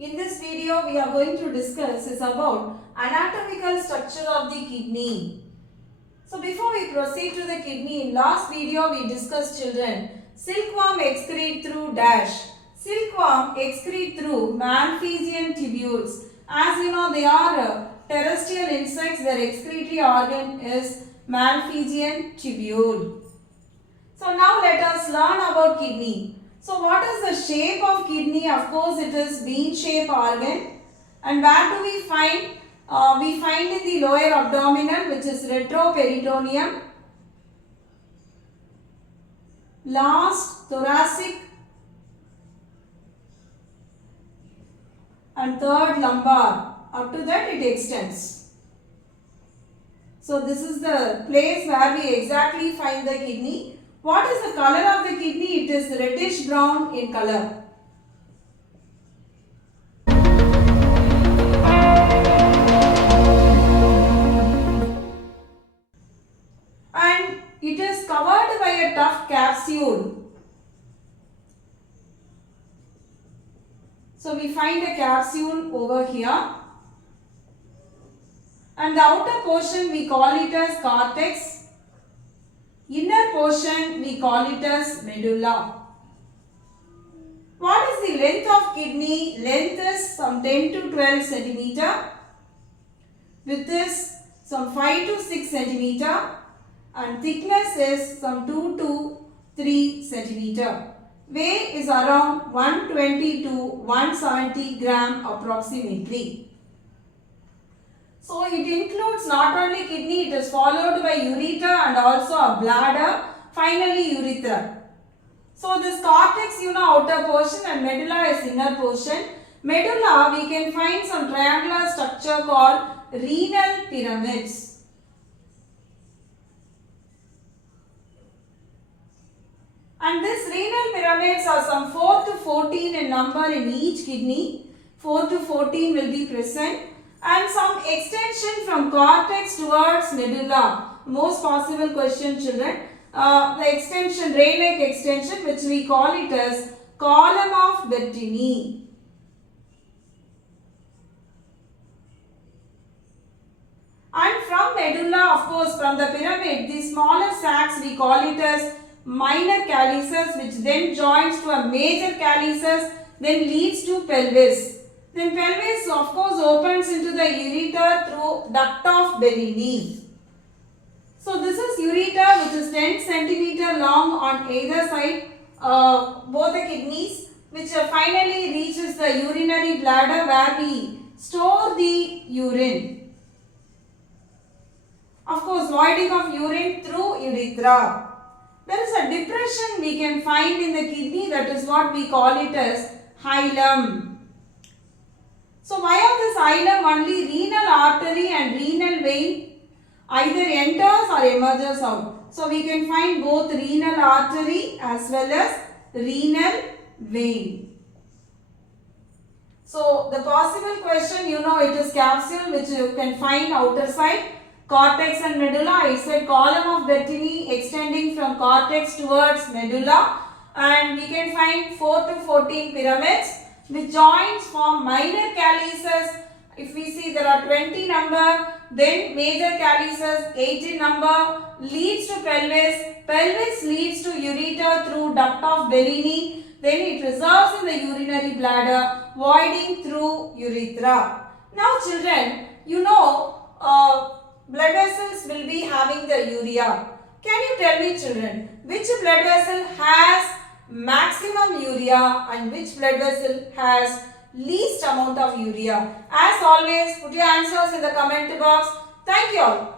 In this video, we are going to discuss is about anatomical structure of the kidney. So before we proceed to the kidney, in last video we discussed children, silkworm excrete through dash. Silkworm excrete through Malpighian tubules. As you know, they are terrestrial insects. Their excretory organ is Malpighian tubule. So now let us learn about kidney. So what is the shape of kidney? Of course, it is bean-shaped organ. And where do we find? We find in the lower abdominal, which is retroperitoneum, last thoracic and third lumbar. Up to that it extends. So this is the place where we exactly find the kidney. What is the color of the kidney? It is reddish brown in color. And it is covered by a tough capsule. So we find a capsule over here. And the outer portion we call it as cortex. Inner portion we call it as medulla. What is the length of kidney? Length is some 10 to 12 centimeter. Width is some 5 to 6 centimeter. And thickness is some 2 to 3 centimeter. Weight is around 120 to 170 gram approximately. So it includes not only kidney, it is followed by ureter and also a bladder, finally urethra. So this cortex, outer portion and medulla is inner portion. Medulla, we can find some triangular structure called renal pyramids. And these renal pyramids are some 4 to 14 in number in each kidney. 4 to 14 will be present. And some extension from cortex towards medulla. Most possible question, children. The extension, ray-like extension, which we call it as column of Bettini. And from medulla, of course, from the pyramid, the smaller sacs, we call it as minor calyces, which then joins to a major calyces, then leads to pelvis. Then pelvis, of course, opens into the ureter through duct of Bellini. So this is ureter, which is 10 centimeter long on either side, both the kidneys, which finally reaches the urinary bladder where we store the urine. Of course, voiding of urine through urethra. There is a depression we can find in the kidney, that is what we call it as hilum. So why of this hilum? Only renal artery and renal vein either enters or emerges out. So we can find both renal artery as well as renal vein. So the possible question, it is capsule, which you can find outer side, cortex and medulla. I said column of Bettini extending from cortex towards medulla, and we can find 4 to 14 pyramids. The joints form minor calyces. If we see, there are 20 number, then major calyces 18 number, leads to pelvis. Pelvis leads to ureter through duct of Bellini. Then it resolves in the urinary bladder, voiding through urethra. Now children, blood vessels will be having the urea. Can you tell me, children, which blood vessel has maximum urea and which blood vessel has least amount of urea? As always, put your answers in the comment box. Thank you all.